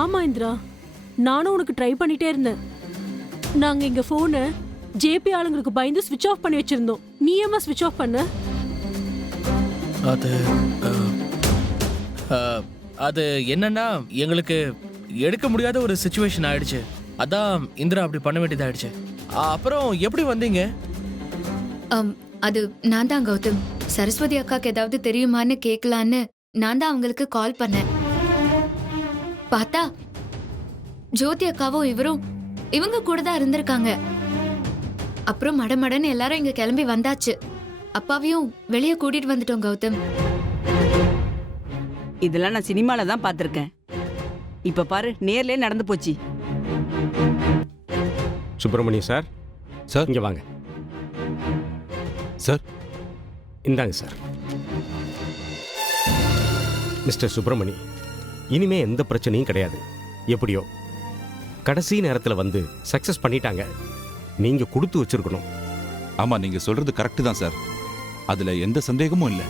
ஆமா இந்திரா, நானும் உனக்கு ட்ரை பண்ணிட்டே இருந்தேன். நாங்க எங்க போனை ஜேபி ஆளுங்களுக்கு பயந்து ஸ்விட்ச் ஆஃப் பண்ணி வச்சிருந்தோம். நீ ஏமா ஸ்விட்ச் ஆஃப் பண்ண? அது அது என்னன்னா எங்களுக்கு எடுக்க முடியாத ஒரு சிச்சுவேஷன் ஆயிடுச்சு. அதான் இந்திரா அப்படி பண்ண வேண்டியதாயிடுச்சு. அப்புறம் எப்படி வந்தீங்க? அது நான் தான் கௌதம். சரஸ்வதி அக்காக்கு ஏதாவது தெரியுமான்னு கேட்கலான்னு நான் தான் அவங்களுக்கு கால் பண்ணேன். பார்த்தா ஜோதி அக்காவும் இவங்க கூட தான் இருந்திருக்காங்க. அப்புறம் மடமடன்னு எல்லாரும் இங்க கிளம்பி வந்தாச்சு. அப்பாவையும் வெளியே கூட்டிட்டு வந்துட்டோம் கௌதம். இதெல்லாம் நான் சினிமால தான் பார்த்திருக்கேன். இப்ப பாரு, நேர்லயே நடந்து போச்சு. சுப்பிரமணியம் சார், சார் இங்கே வாங்க சார். இந்தாங்க சார். மிஸ்டர் சுப்பிரமணி, இனிமே எந்த பிரச்சனையும் கிடையாது. எப்படியோ கடைசி நேரத்தில் வந்து சக்ஸஸ் பண்ணிட்டாங்க. நீங்க கொடுத்து வச்சிருக்கணும். ஆமா, நீங்க சொல்றது கரெக்ட் தான் சார். அதுல எந்த சந்தேகமும் இல்லை.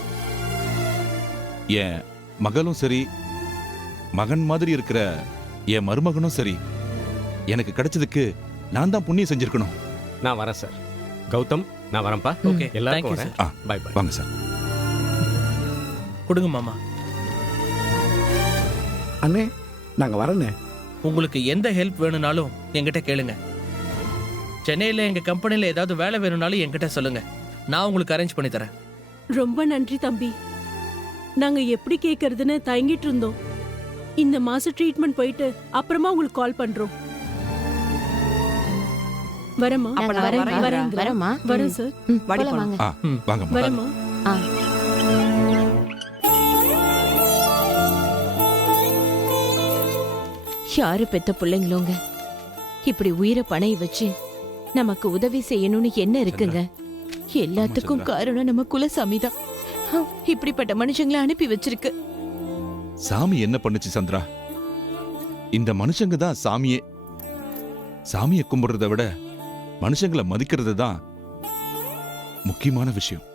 என் மகளும் சரி, மகன் மாதிரி இருக்கிற என் மருமகனும் சரி, எனக்கு கிடைச்சதுக்கு நான் தான் புண்ணியம் செஞ்சிருக்கணும். நான் வரேன் சார். கௌதம், நான் வரேன்ப்பா. ஓகே, எல்லாருக்கும் தேங்க்யூ வரேன். சார். Bye bye. வாங்க சார். கொடுங்க மாமா. அண்ணே, நாங்க வரண்ணே. உங்களுக்கு எந்த ஹெல்ப் வேணும்னாலும் என்கிட்ட கேளுங்க. சென்னையில் எங்க கம்பெனியில் ஏதாவது வேலை வேணும்னாலும் என்கிட்ட சொல்லுங்க. நான் உங்களுக்கு அரேஞ்ச் பண்ணி தரேன். ரொம்ப நன்றி தம்பி. நாங்க எப்படி கேட்கறதுன்னு தயங்கிட்டு இருந்தோம். இந்த மாசம் ட்ரீட்மெண்ட் போயிட்டு அப்புறமா உங்களுக்கு கால் பண்றோம். வரமா? அப்ப நான் வரேன். வரமா? வரேன் சார். வாடி போலாம் போலாம். வாங்க. வாங்கம்மா. வரமா? யாரு பெத்த பிள்ளைங்களோங்க இப்படி உயிரை பணைய வச்சு நமக்கு உதவி செய்யணும்னு என்ன இருக்குங்க? எல்லாத்துக்கும் சந்திரா. காரணம் நம்ம குலசாமி தான். இப்படிப்பட்ட மனுஷங்களை அனுப்பி வச்சிருக்கு. சாமி என்ன பண்ணுச்சு சந்திரா? இந்த மனுஷங்க தான் சாமியே. சாமியை கும்பிடுறத விட மனுஷங்களை மதிக்கிறது தான் முக்கியமான விஷயம்.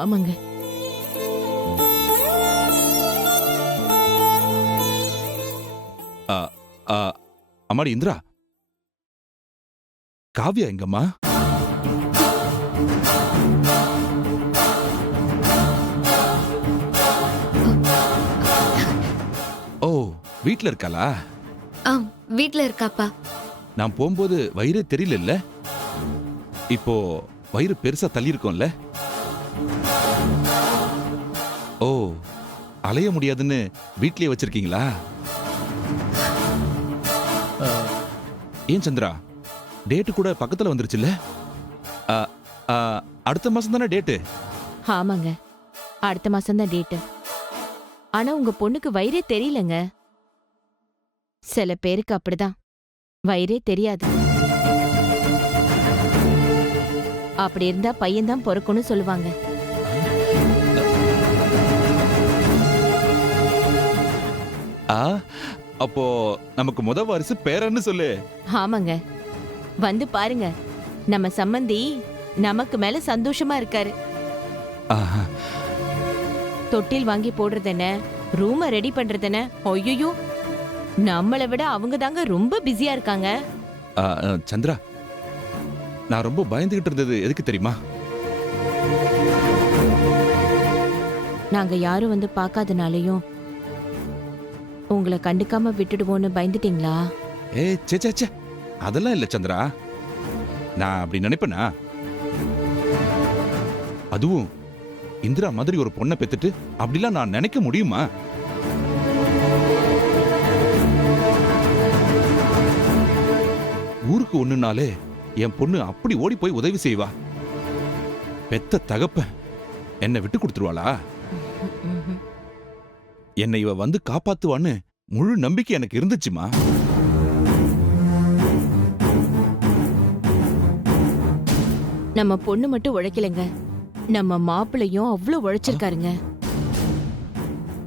ஆமாங்க. அம்மாடி இந்திரா, காவ்யா எங்கம்மா? ஓ, வீட்ல இருக்காளா? வீட்ல இருக்காப்பா. நான் போகும்போது வயிறே தெரியல. இப்போ வயிறு பெருசா தள்ளி இருக்கும்ல? ஓ, அலைய முடியாதுன்னு வீட்லயே வச்சிருக்கீங்களா? ஏன் சந்திரா, டேட்டு கூட பக்கத்துல வந்துருச்சுல்ல? அடுத்த மாசம் தானே டேட்டு? ஆமாங்க, அடுத்த மாசம் தான் டேட்டு. ஆனா உங்க பொண்ணுக்கு வயிறே தெரியலங்க. சில பேருக்கு அப்படிதான் வயிறே தெரியாது. அப்படி இருந்தா பையன்தான் பொறுக்கணும்னு சொல்லுவாங்க. அப்போ நமக்கு முத வாரிசு பேரன்னு சொல்லு. ஆமாங்க, வந்து பாருங்க. நம்ம சம்மந்தி நமக்கு மேல சந்தோஷமா இருக்காரு. தொட்டில் வாங்கி போடுறது என்ன, ரூம ரெடி பண்றது என்ன, ஐயோ நம்மளை விட அவங்க தாங்க ரொம்ப பிஸியா இருக்காங்க. சந்திரா, நான் ரொம்ப பயந்துகிட்டு இருந்தது எதுக்கு தெரியுமா? நாங்க யாரும் வந்து பார்க்காதனாலையும் உங்களை கண்டுக்காம விட்டுடுவோன்னு பயந்துட்டீங்களா? சே, அதெல்லாம் இல்ல சந்திரா. நான் அப்படி நினைப்பேனா? அதுவும் இந்திரா மாதிரி ஒரு பொண்ணை பெத்துட்டு அப்படிலாம் நான் நினைக்க முடியுமா? ஊருக்கு ஒண்ணுனாலே என் பொண்ணு அப்படி ஓடி போய் உதவி செய்வா. பெத்த தகப்ப என்னை விட்டு கொடுத்துருவாளா? என்னை இவ வந்து காப்பாத்துவான்னு முழு நம்பிக்கை எனக்கு இருந்துச்சுமா. நம்ம பொண்ணு மட்டும் உழைக்கலைங்க, நம்ம மாப்பிள்ளையும் அவ்வளவு உழைச்சிருக்காருங்க.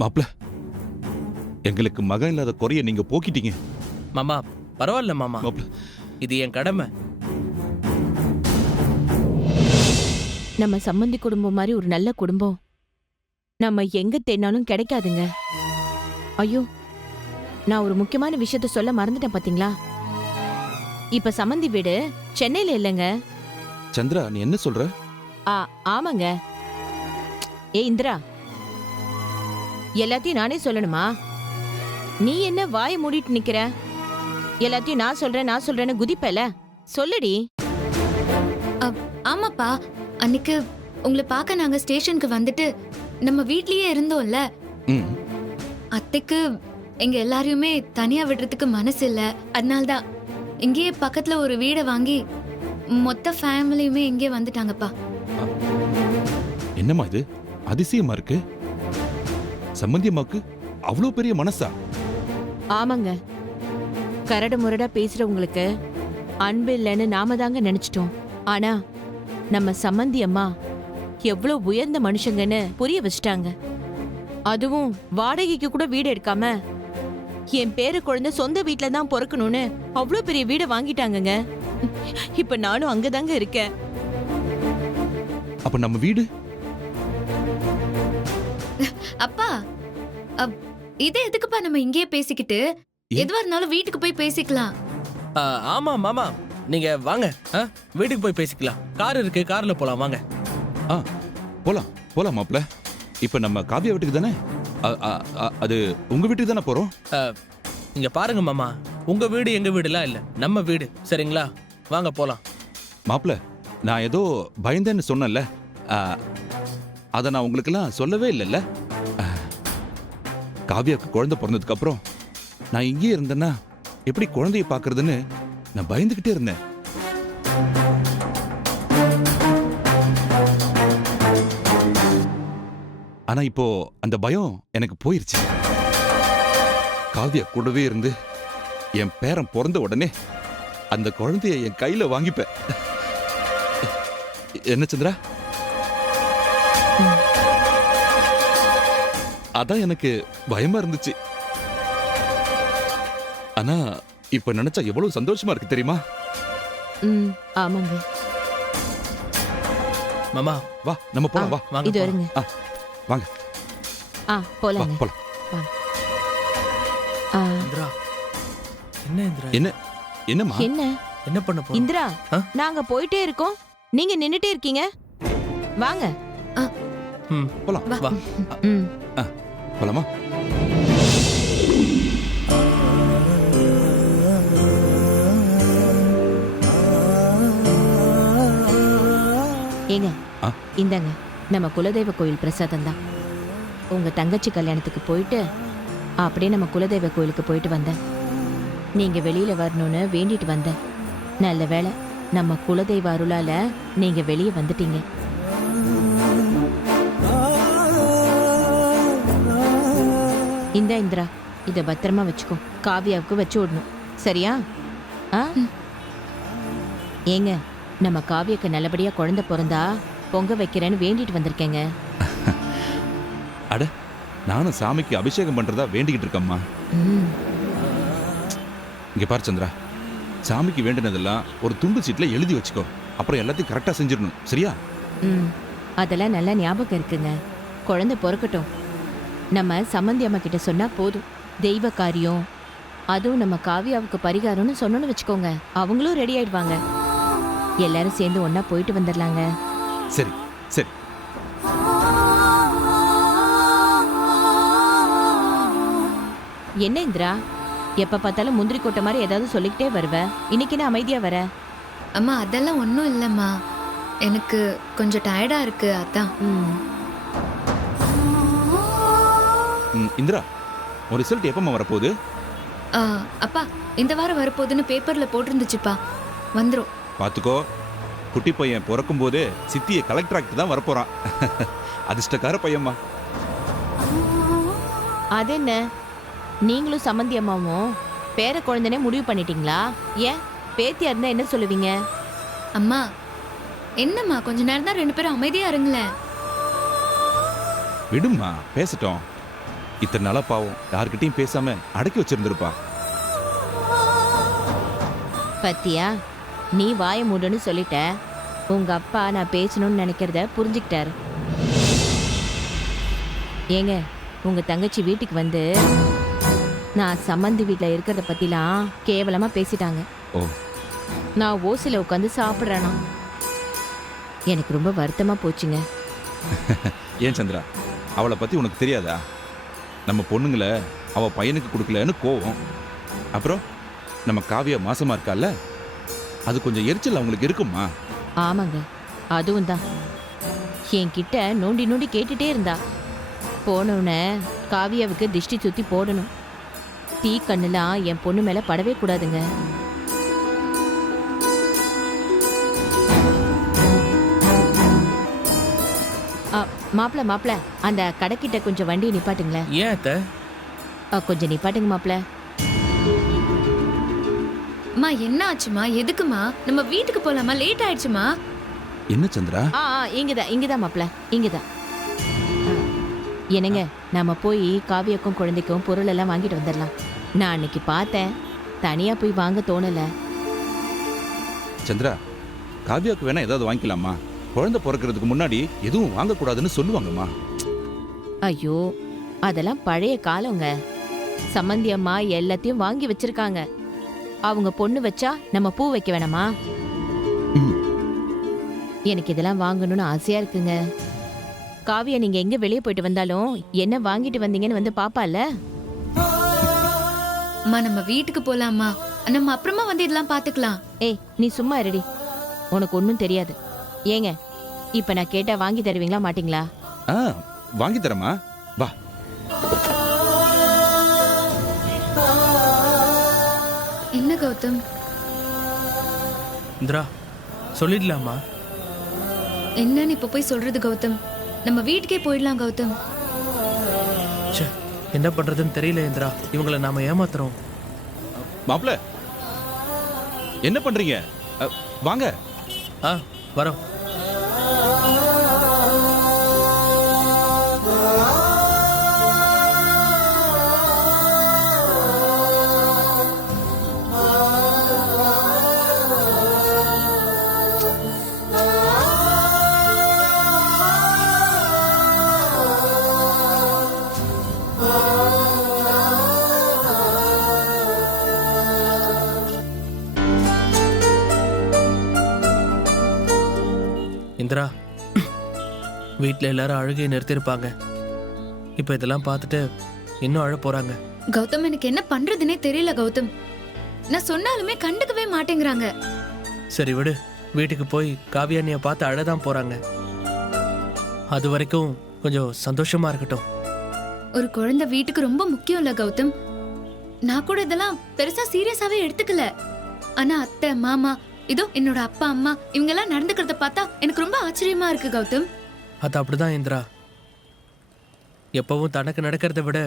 மாப்ள, எங்களுக்கு மகன் இல்லாத குறைய நீங்க போக்கிட்டீங்க. மாமா பரவாயில்ல மாமா, மாப்ள, இது என் கடமை. நம்ம சம்மந்தி குடும்பம் மாதிரி ஒரு நல்ல குடும்பம் நம்ம எங்க தேடினாலும் கிடைக்காதுங்க. ஐயோ, நான் ஒரு முக்கியமான விஷயத்த சொல்ல மறந்துட்டேன் பாத்தீங்களா? இப்ப சம்மந்தி வீடு சென்னையில இல்லைங்க. சந்திரா நீ என்ன சொல்ற? ஆமாங்க. ஏ இந்திரா, எல்லாத்தையும் நானே சொல்லணுமா? நீ என்ன வாயை மூடிட்டு நிக்கிற? எல்லாத்தையும் நான் சொல்றேன்னு குதிப்பல. சொல்லுடி. ஆமாப்பா, அன்னைக்கு உங்களை பார்க்க நாங்க ஸ்டேஷனுக்கு வந்துட்டு நம்ம வீட்லயே இருந்தோம்ல. ம் அத்தைக்கு எங்க எல்லாரையுமே தனியா விடுறதுக்கு மனசு இல்ல. அதனால்தான் இங்கேயே பக்கத்துல ஒரு வீடை வாங்கி மொத்த ஃபேமிலியுமே இங்கே வந்துட்டாங்கப்பா. என்னம்மா இது அதிசயமா இருக்கு. சம்பந்தி அம்மாக்கு அவ்வளோ பெரிய மனசா? ஆமாங்க. கரடு முரடா பேசுறவங்களுக்கு அன்பு இல்லைன்னு நாம தாங்க நினைச்சிட்டோம். ஆனா நம்ம சம்மந்தி அம்மா எவ்வளவு உயர்ந்த மனுஷங்கன்னு புரிய வச்சுட்டாங்க. அதுவும் வாடகைக்கு கூட வீடு எடுக்காம என் பேரு குழந்தை சொந்த வீட்டுல தான் பொறுக்கணும்னு அவ்வளவு பெரிய வீடை வாங்கிட்டாங்கங்க. இப்ப நானும் அங்கதாங்க இருக்கேன். அப்ப நம்ம வீடு? அப்பா, இது எதுக்குப்பா நம்ம இங்கேயே பேசிக்கிட்டு? எதுவா இருந்தாலும் வீட்டுக்கு போய் பேசிக்கலாம். ஆமா மாமா, நீங்க வாங்க, வீட்டுக்கு போய் பேசிக்கலாம். கார் இருக்கு, கார்ல போலாம் வாங்க. போலாம் மாப்ள. இப்ப நம்ம காவியா வீட்டுக்கு தானே? அது உங்க வீட்டுக்கு தானே போறோம்? இங்க பாருங்க மாமா, உங்க வீடு எங்க வீடுலாம் இல்ல, நம்ம வீடு. சரிங்களா? வாங்க போலாம். மாப்ள, நான் ஏதோ பயந்தேன்னு சொன்னேன்ல, அதை நான் உங்களுக்கெல்லாம் சொல்லவே இல்லைல்ல. காவியாவுக்கு குழந்தை பிறந்ததுக்கு அப்புறம் நான் இங்கே இருந்தேன்னா எப்படி குழந்தைய பாக்குறதுன்னு நான் பயந்துகிட்டே இருந்தேன். ஆனா இப்போ அந்த பயம் எனக்கு போயிருச்சு. காவியா கூடவே இருந்து என் பேரன் பிறந்த உடனே அந்த குழந்தைய என் கையில வாங்கிப்பேன். என்ன சந்திரா? அதான் எனக்கு பயமா இருந்துச்சு. ஆனா இப்ப நினைச்சா எவ்வளவு சந்தோஷமா இருக்கு தெரியுமா? ஆமாங்க. மாமா வா நம்ம போலாம். வா வாங்க இது போலாம். வருங்க. வாங்க. போலாம். போலாம். இந்திரா, என்ன இந்திரா? என்னம்மா? என்ன பண்ண போறோம்? இந்திரா, நாங்க போயிட்டே இருக்கோம், நீங்க நின்னுட்டே இருக்கீங்க. வாங்க. போலாம். வா. போலாமா? ஏங்க, இந்தாங்க நம்ம குலதெய்வ கோயில் பிரசாதம் தான். உங்க தங்கச்சி கல்யாணத்துக்கு போயிட்டு அப்படியே நம்ம குலதெய்வ கோயிலுக்கு போயிட்டு வந்தேன். நீங்க வெளியில வரணும்னு வேண்டிட்டு வந்தேன். நல்ல வேளை, நம்ம குலதெய்வ அருளால நீங்க வெளியே வந்துட்டீங்க. இந்த இந்திரா, இத பத்திரமா வச்சுக்கோ. காவியாவுக்கு வச்சு விடணும், சரியா? ஏங்க, நம்ம காவியக்கு நல்லபடியா குழந்தை பிறந்தா பொங்க வைக்கிறேன்னு வேண்டிட்டு வந்திருக்கேங்க. அட, நானும் சாமிக்கு அபிஷேகம் பண்றதா வேண்டிக்கிட்டு இருக்கேம்மா. இங்க பாரு சந்திரா, சாமிக்கு வேண்டினதெல்லாம் ஒரு துண்டு சீட்ல எழுதி வச்சுக்கோ. அப்புறம் எல்லாத்தையும் கரெக்டா செஞ்சிடணும், சரியா? அதெல்லாம் நல்லா ஞாபகம் இருக்குங்க. குழந்தை பிறக்கட்டும், நம்ம சம்மந்தி அம்மா கிட்ட சொன்னா போதும். தெய்வ காரியம், அதுவும் நம்ம காவியாவுக்கு பரிகாரம்னு சொன்னோன்னு வச்சுக்கோங்க, அவங்களும் ரெடி ஆயிடுவாங்க. எல்லாரும் சேர்ந்து ஒன்னா போயிட்டு வந்துடலாங்க. சரி சரி. என்ன இந்திரா, எப்ப பார்த்தாலும் முந்திரி கொட்டை மாதிரி ஏதாவது சொல்லிக்கிட்டே வருவ, இன்னைக்கு என்ன அமைதியா வர? அம்மா, அதெல்லாம் ஒன்றும் இல்லைம்மா, எனக்கு கொஞ்சம் டயர்டா இருக்கு, அதான். இந்திரா, ஒரு ரிசல்ட் எப்பமா வரப்போகுது? அப்பா, இந்த வாரம் வரப்போகுதுன்னு பேப்பர்ல போட்டிருந்துச்சுப்பா, வந்துரும். பாத்துக்கோ, குட்டி பையன் பிறக்கும் போதே சித்தியை கலெக்டர் ஆக்கிட்டு தான் வரப்போறான். அதிர்ஷ்டக்கார பையம்மா. அது என்ன, நீங்களும் சம்மந்தி அம்மாவும் பேர குழந்தைனே முடிவு பண்ணிட்டீங்களா? ஏன், பேத்தியா இருந்தா என்ன சொல்லுவீங்க? அம்மா, என்னம்மா, கொஞ்ச நேரம் தான் 2 பேரும் அமைதியா இருங்களேன். விடும்மா, பேசட்டும். இத்தனை நாளா பாவம் யாருக்கிட்டையும் பேசாம அடக்கி வச்சிருந்திருப்பா. பத்தியா, நீ வாய மூடுன்னு சொல்லிட்ட, உங்க அப்பா நான் பேசணும்னு நினைக்கிறத புரிஞ்சுக்கிட்டாரு. ஏங்க, உங்க தங்கச்சி வீட்டுக்கு வந்து நான் சம்மந்தி வீட்டில் இருக்கிறத பற்றிலாம் கேவலமாக பேசிட்டாங்க. ஓ. நான் ஓசில உட்காந்து சாப்பிட்றேனா. எனக்கு ரொம்ப வருத்தமாக போச்சுங்க. ஏன் சந்திரா, அவளை பத்தி உனக்கு தெரியாதா? நம்ம பொண்ணுங்களை அவ பையனுக்கு கொடுக்கலன்னு கோவம். அப்புறம் நம்ம காவியா மாசமா இருக்கால, அது கொஞ்சம் எரிச்சல் அவங்களுக்கு இருக்குமா? ஆமாங்க, அதுவும் தான். என்கிட்ட நோண்டி நோண்டி கேட்டுட்டே இருந்தா. போனவுடனே காவியாவுக்கு திஷ்டி சுத்தி போடணும். தீ கண்ணுலாம் என் பொண்ணு மேல படவே கூடாதுங்க. மாப்பிள அந்த கடைக்கிட்ட கொஞ்சம் வண்டியை நிப்பாட்டுங்களேன். ஏன் அத்தை? கொஞ்சம் நிப்பாட்டுங்க மாப்பிள. அம்மா என்ன ஆச்சுமா? எதுக்குமா? நம்ம வீட்டுக்கு போலாமா? லேட் ஆயிடுச்சுமா. என்ன சந்திரா? இங்கதான் மாப்பிள, இங்கதான். என்னங்க, நாம போய் காவியக்கும் குழந்தைக்கும் பொருள் எல்லாம் வாங்கிட்டு வந்துடலாம். நான் அன்னைக்கு பார்த்தேன், தனியா போய் வாங்க தோணல. சந்திரா, காவியாவுக்கு வேணா ஏதாவது வாங்கிக்கலாமா? குழந்தை பிறக்கிறதுக்கு முன்னாடி எதுவும் வாங்கக்கூடாதுன்னு சொல்லுவாங்கம்மா. ஐயோ, அதெல்லாம் பழைய காலங்க. சம்மந்தி அம்மா எல்லாத்தையும் வாங்கி வச்சிருக்காங்க. அவங்க பொண்ணு வச்சா நம்ம பூ வைக்க வேணாமா? எனக்கு இதெல்லாம் வாங்கணும்னு ஆசையா இருக்குங்க. காவியா நீங்க எங்க வெளியே போயிட்டு வந்தாலும் என்ன வாங்கிட்டு வந்தீங்கன்னு வந்து பாப்பால. அம்மா நம்ம வீட்டுக்கு போலாமா? நம்ம அப்புறமா வந்து இதெல்லாம் பாத்துக்கலாம். ஏய், நீ சும்மா இருடி. உனக்கு ஒன்றும் தெரியாது. ஏங்க, இப்ப நான் கேட்டா வாங்கி தருவீங்களா மாட்டீங்களா? வாங்கி தரமா, வா. என்ன கௌதம்? இந்திரா, சொல்லிடலாமா? என்னன்னு இப்ப போய் சொல்றது கௌதம்? நம்ம வீட்டுக்கே போயிடலாம் கௌதம். ச்சே, என்ன பண்றதுன்னு தெரியல இந்திரா. இவங்களை நாம ஏமாத்துறோம். மாப்பிள்ள, என்ன பண்றீங்க? வாங்க. வரோம். இந்திரா, வீட்டில் எல்லாரும் அழுகையை நிறுத்திருப்பாங்க. இப்போ இதெல்லாம் பார்த்துட்டு இன்னும் அழ போறாங்க. கௌதம், எனக்கு என்ன பண்றதுனே தெரியல கௌதம். நான் சொன்னாலுமே கண்டுக்கவே மாட்டேங்கிறாங்க. சரி விடு, வீட்டுக்கு போய் காவியாண்ணியை பார்த்து அழதான் போறாங்க. அது வரைக்கும் கொஞ்சம் சந்தோஷமா இருக்கட்டும். ஒரு குழந்தை வீட்டுக்கு ரொம்ப முக்கியம் இல்ல கௌதம்? நான் கூட இதெல்லாம் பெருசா சீரியஸாவே எடுத்துக்கல. ஆனா அத்தை, மாமா, இதோ என்னோட அப்பா அம்மா இவங்க எல்லாம் நடந்துக்கிறத பார்த்தா எனக்கு ரொம்ப ஆச்சரியமா இருக்கு கௌதம். அது அப்படிதான் இந்திரா. எப்பவும் தனக்கு நடக்கிறத விட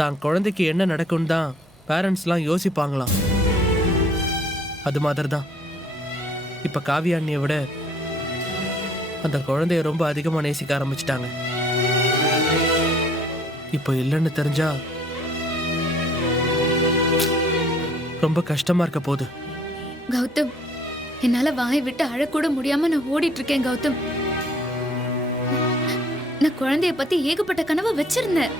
தான் குழந்தைக்கு என்ன நடக்கும்னு தான் பேரண்ட்ஸ்லாம் யோசிப்பாங்களாம். அது மாதிரி தான் இப்போ காவியாண்ணியை விட அந்த குழந்தைய ரொம்ப அதிகமாக நேசிக்க ஆரம்பிச்சிட்டாங்க. இப்போ இல்லைன்னு தெரிஞ்சா ரொம்ப கஷ்டமா இருக்க போகுது. கௌதம், என்னால வாயை விட்டு அழக்கூட முடியாம நான் ஓடிட்டு இருக்கேன் கௌதம். நான் குழந்தைய பத்தி ஏகப்பட்ட கனவை வச்சிருந்தேன்.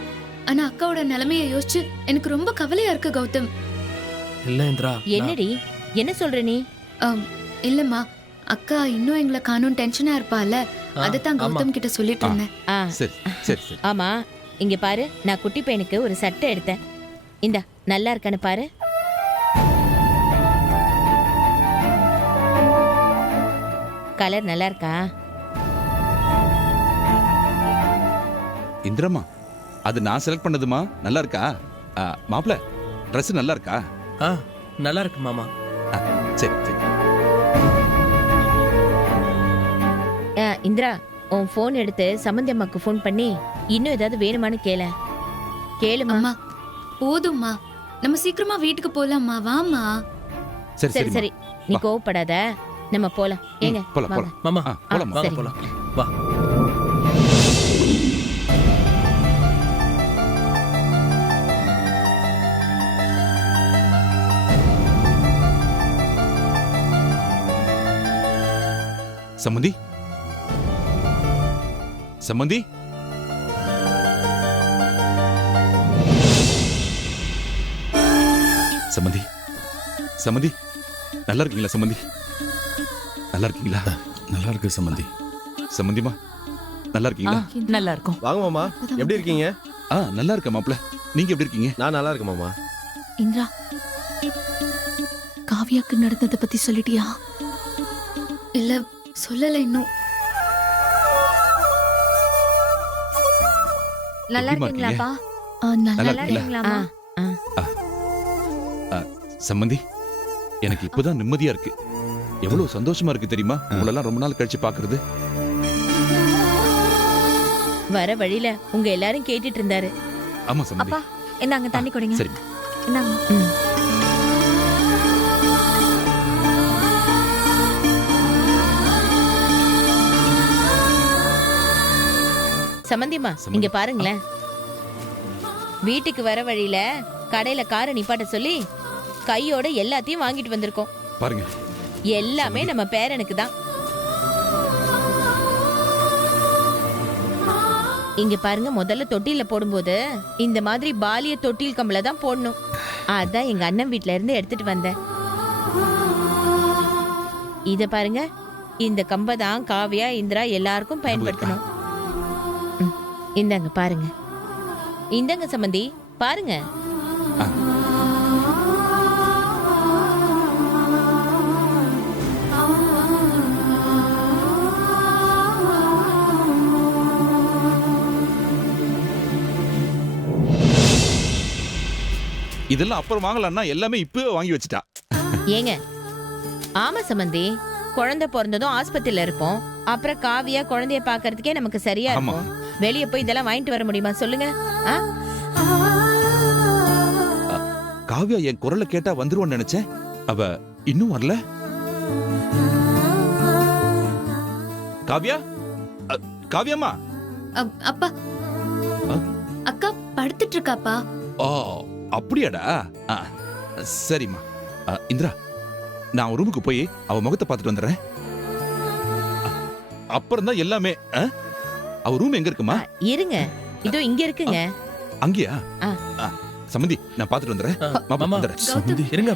ஆனா அக்காவோட நிலைமையை யோசிச்சு எனக்கு ரொம்ப கவலையா இருக்கு கௌதம். இல்ல இந்திரா. என்னடி, என்ன சொல்ற நீ? இல்லம்மா, அக்கா இன்னும் எங்களை காணும் டென்ஷனா இருப்பால, அதத்தான் கௌதம் கிட்ட சொல்லிட்டு இருந்தேன். சரி சரி சரி. ஆமா, இங்க பாரு, நான் குட்டி பையனுக்கு ஒரு சட்டை எடுத்தேன். இந்தா, நல்லா இருக்கான்னு பாரு. கலர் நல்லா இருக்கா? இந்திரம்மா, அது நான் செலக்ட் பண்ணதுமா. நல்லா இருக்கா? மாப்பிள்ள, ட்ரெஸ் நல்லா இருக்கா? நல்லா இருக்கு மாமா. சரி சரி. இந்திரா, உன் போன் எடுத்து சம்மந்தி அம்மாக்கு போன் பண்ணி இன்னும் ஏதாவது வேணுமான்னு கேளுமா. அம்மா போதும்மா, நம்ம சீக்கிரமா வீட்டுக்கு போலாம்மா. வாமா. சரி சரி சரி, நீ கோவப்படாத, நம்ம போலாம். ஏங்க போலாம் வாங்க. போலாம். மாமா போலாம் வாங்க சரி. போலாம். வா. சம்மந்தி, சம்மந்தி. சம்மந்தி சம்மந்தி நல்லா இருக்கீங்களா சம்மந்தி? நல்லா இருக்கீங்களா? நல்லா இருக்கு சம்மந்தி. சம்மந்திமா நல்லா இருக்கீங்களா? நல்லா இருக்கும். வாங்க மாமா, எப்படி இருக்கீங்க? நல்லா இருக்கேன் மாப்ள. நீங்க எப்படி இருக்கீங்க? நான் நல்லா இருக்கேன் மாமா. இந்திரா, காவியாக்கு நடந்ததை பத்தி சொல்லிட்டியா? இல்ல, சொல்லல இன்னும். நல்லா எப்படிம்மா இருக்கீங்களாப்பா? நல்லா நல்லா இருக்கீங்களா? இருக்கீங்களாமா? சம்மந்தி எனக்கு இப்பதான் நிம்மதியா இருக்கு. எவ்வளவு சந்தோஷமா இருக்கு தெரியுமா உங்களெல்லாம் ரொம்ப நாள் கழிச்சு பாக்குறது. வர வழியில உங்க எல்லாரும் கேட்டுட்டு இருந்தாரு. ஆமா சம்மந்தி. அப்பா இந்தாங்க தண்ணி குடிங்க. சரி. இந்தாங்க. சம்மந்திமா சம்மந்தி. இங்க பாருங்களேன். வீட்டுக்கு வர வழியில கடையில காரை நிப்பாட்ட சொல்லி கையோட எல்லாத்தையும் வாங்கிட்டு வந்திருக்கோம். பாருங்க எல்லாமே நம்ம பேரனுக்கு தான். இங்க பாருங்க, முதல்ல தொட்டில போடும்போது இந்த மாதிரி பாலிய தொட்டில் கம்பள தான் போடணும். அதான் எங்க அண்ணன் வீட்ல இருந்து எடுத்துட்டு வந்தேன். இத பாருங்க, இந்த கம்ப தான் காவியா இந்திரா எல்லாருக்கும் பயன்படுத்தணும். இந்தாங்க பாருங்க. இந்தாங்க சம்மந்தி பாருங்க. இதெல்லாம் அப்புறம் வாங்கலாம்னா எல்லாமே இப்பவே வாங்கி வச்சுட்டா. ஏங்க, ஆமா சம்மந்தி, குழந்தை பிறந்ததும் ஆஸ்பத்திரியில இருப்போம். அப்புறம் காவியா குழந்தைய பாக்குறதுக்கே நமக்கு சரியா ஆமா. இருக்கும். வெளிய போய் இதெல்லாம் வாங்கிட்டு வர முடியுமா சொல்லுங்க? காவியா என் குரலை கேட்டா வந்துருவான்னு நினைச்சேன். அவ இன்னும் வரல. காவியா, காவியம்மா. அப்பா, அக்கா படுத்துட்டு இருக்காப்பா. ஓ அப்படியாடா. சரிம்மா. இந்திரா, நான் ரூமுக்கு போய் அவ முகத்தை பார்த்துட்டு வந்துடுறேன். அப்புறம் தான் எல்லாமே. அவ ரூம் எங்க இருக்குமா? இருங்க, இதோ இங்க இருக்குங்க. அங்கேயா? ஆ. சம்மந்தி நான் பார்த்துட்டு வந்துடுறேன். மாமா மாமா, வந்துடுறேன். சம்மந்தி இருங்க.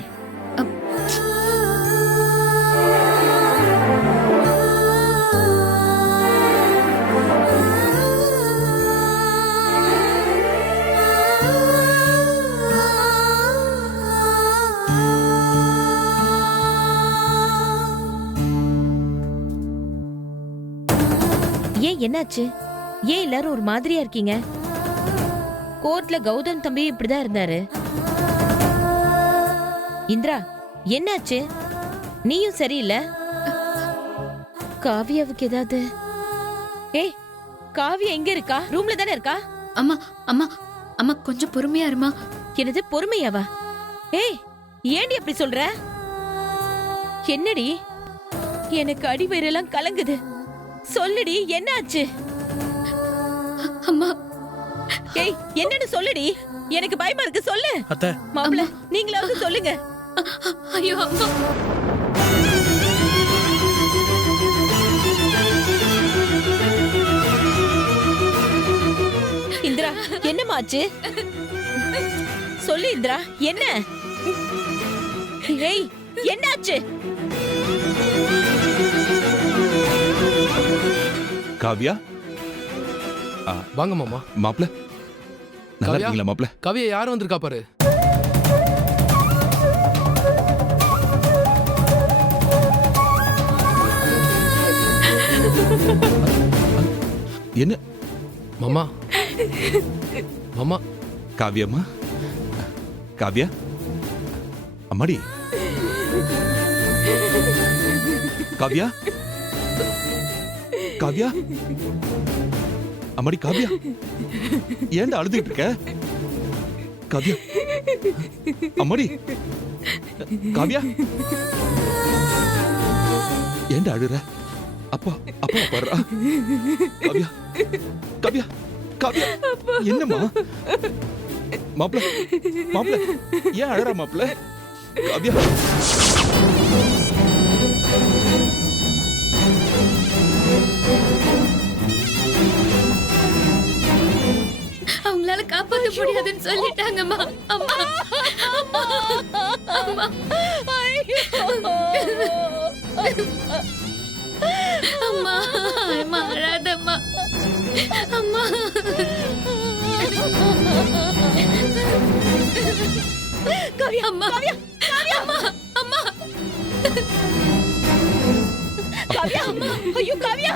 ஏன் என்னாச்சு? ஏன் எல்லாரும் ஒரு மாதிரியா இருக்கீங்க? கோர்ட்ல கௌதம் தம்பி இப்படிதான் இருந்தாரு. இந்திரா, என்னாச்சு? நீயும் சரியில்லை. காவியாவுக்கு ஏதாவது? ஏய், காவியா எங்க இருக்கா? ரூம்ல தானே இருக்கா? அம்மா அம்மா அம்மா, கொஞ்சம் பொறுமையா இருமா. என்னது பொறுமையாவா? ஏய், ஏண்டி அப்படி சொல்ற? என்னடி? எனக்கு அடிவயிறெல்லாம் கலங்குது. சொல்லுடி, என்னாச்சு? அம்மா, ஏய், என்னன்னு சொல்லுடி. எனக்கு பயமா இருக்கு, சொல்லு. அத்தை, மாப்பிள, நீங்களாவது சொல்லுங்க. ஐயோ அம்மா. இந்திரா, என்னமாச்சு? சொல்லு இந்திரா, என்ன? ஏய், என்னாச்சு? காவியா, வாங்க மாமா. மாப்ள நல்லா காவியா? இருக்கீங்களா மாப்ள? கவியா யார் வந்திருக்கா பாரு. என்ன மாமா? மாமா, காவியம்மா? காவியா அம்மாடி. காவியா, காவியா அம்மாடி. காவியா, ஏன்டா அழுதுகிட்டு இருக்க? காவியா அம்மாடி. காவியா, ஏன்டா அழுற? அப்பா அப்பா பாரு. காவியா, காவியா, காவியா, என்னம்மா? மாப்ள, மாப்ள, ஏன் அழறா மாப்ள? காவியா, அவங்களால காப்பாற்ற முடியாதுன்னு சொல்லிட்டாங்கம்மா. அம்மா, அம்மா. அம்மா அம்மா அம்மா அழாதம்மா அம்மா காவியா அம்மா அம்மா அம்மா காவியா அம்மா ஐயோ காவியா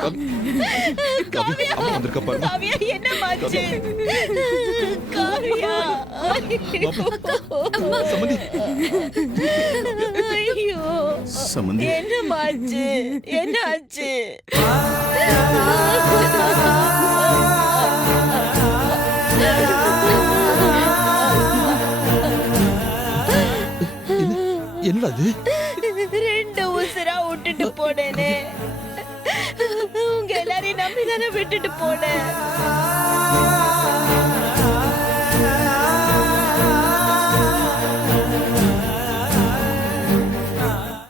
காவியா அம்மா வந்திருக்க பாருமா. காவியா என்ன மாச்சு காவியா சம்மந்தி ஐயோ சம்மந்தி என்ன மாச்சு என்ன ஆச்சு என்னடா அது? 2 உசுரா விட்டுட்டு போனேனே உங்க எல்லாரையும் நம்பிதானே விட்டுட்டு போனேன்